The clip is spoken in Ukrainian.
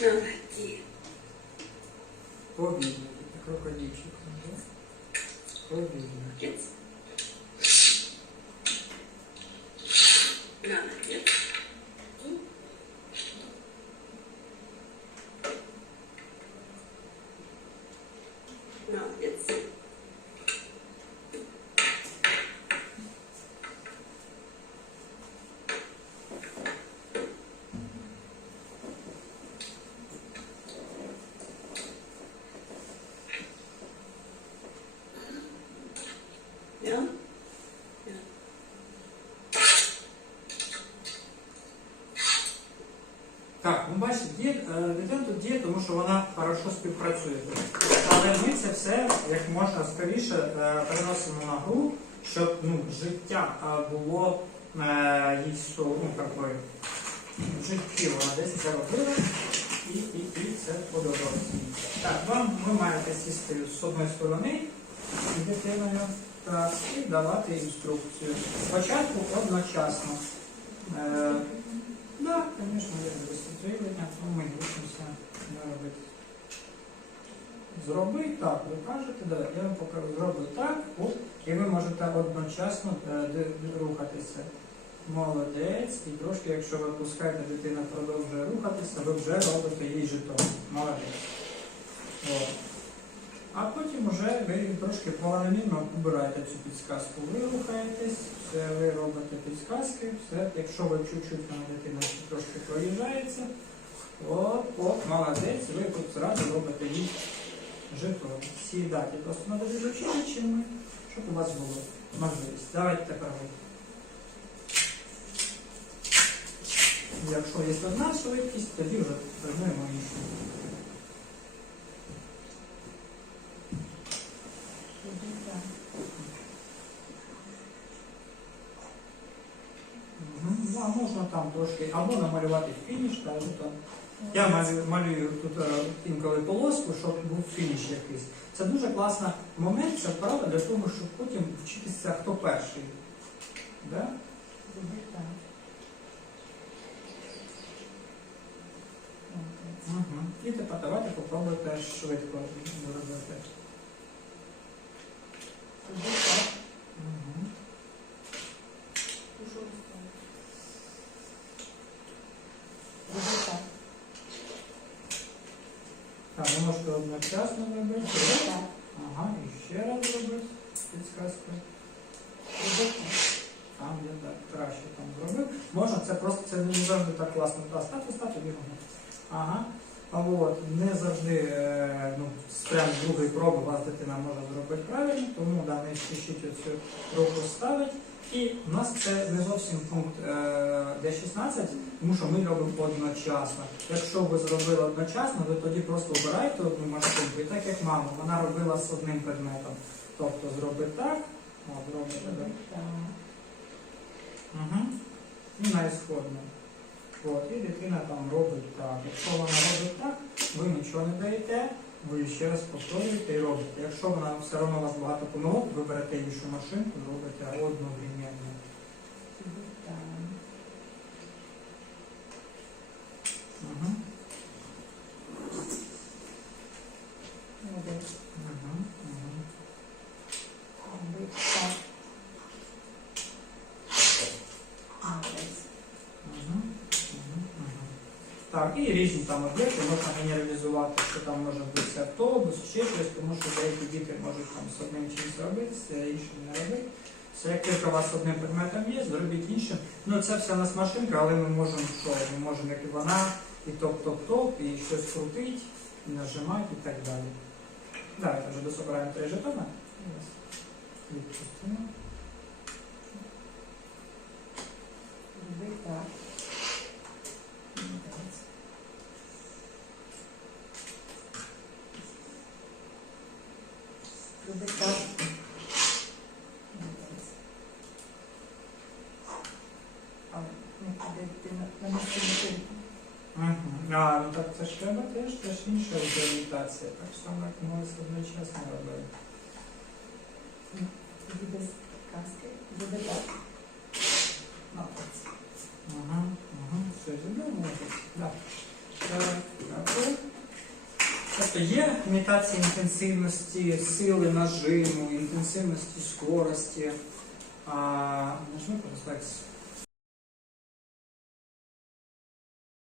на воде. Обидно. Это крокодильчик, да? Обидно. Молодец. Молодец. Молодец. Бачите, діє, е, дитина тут діє, тому що вона хорошо співпрацює. Але ми це все як можна скоріше е, переносимо на гру, щоб ну, життя е, було е, їй ну, такою, вона десь це робила і, і, і це подобалося. Так, вам ви маєте сісти з одної сторони з дитиною і давати інструкцію. Спочатку одночасно. Да, конечно, є висвітлення, ну ми учимося не робити. Зроби так, ви кажете, да, я вам покажу, зроби так, оп, і ви можете одночасно д- рухатися. Молодець. І трошки, якщо ви пускаєте, дитина продовжує рухатися, ви вже робите їй жетон. Молодець. От. Вже ви трошки планомірно убираєте цю підсказку. Ви рухаєтесь, все, ви робите підсказки, все. Якщо ви чуть-чуть на дитина трошки проїжджається, оп, оп, молодець, ви тут зразу робите їй жетон. Сідайте просто на дуже чим ми, щоб у вас було можливість. Давайте тепер ви. Якщо є одна швидкість, тоді вже візьмемо іншу. Ну, а можна там трошки або намалювати фініш, та або там. Я малюю, малюю тут е, інколи полоску, щоб був фініш якийсь. Це дуже класний момент, це вправа для того, щоб потім вчитися, хто перший. Да? Угу. І тепер давайте попробуйте швидко зробити. Угу. Так, ви можете одночасно робити. Ага, і ще раз робити підсказку. Там, де так краще там зробив. Можна, це просто це не завжди так класно. Та, стати, стати, бігом. Ага. А от не завжди е, ну, прям другої проби вас дитина може зробити правильно, тому да, не спішіть оцю руку ставити. І у нас це не зовсім пункт е, D16, тому що ми робимо одночасно. Якщо ви зробили одночасно, ви тоді просто обираєте одну машинку, і так як мама, вона робила з одним предметом. Тобто зробити так, от, робите так. Угу. І на ісходну. От, і дитина там робить так. Якщо вона робить так, ви нічого не даєте, ви ще раз повторюєте і робите. Якщо вона все одно у вас багато помилок, ви берете іншу машинку, робите одновременно. Угу. Угу. Угу. Мгм, мгм, мгм. Так, і різні там об'єкти можна генералізувати, що там може бути автобус, ще щось, тому що деякі діти можуть там з одним чимось робити, з іншим не робити. Все, як тільки у вас одним предметом є, зробіть іншим. Ну це все у нас машинка, але ми можемо що? Ми можемо, як і вона, і топ-топ-топ, і щось крутить, і нажимати, і так далі. Давайте вже дособираємо три жетона. Ось. Відпустимо. Мгм. А, ну так це ж треба теж, це ж інша вже імітація. Так само, як ми з одночасно робили. Угу, угу. Все, зробив молодець. Да. Так, дякую. Тобто є імітація інтенсивності, сили нажиму, інтенсивності скорості. А, нажми рефлекс.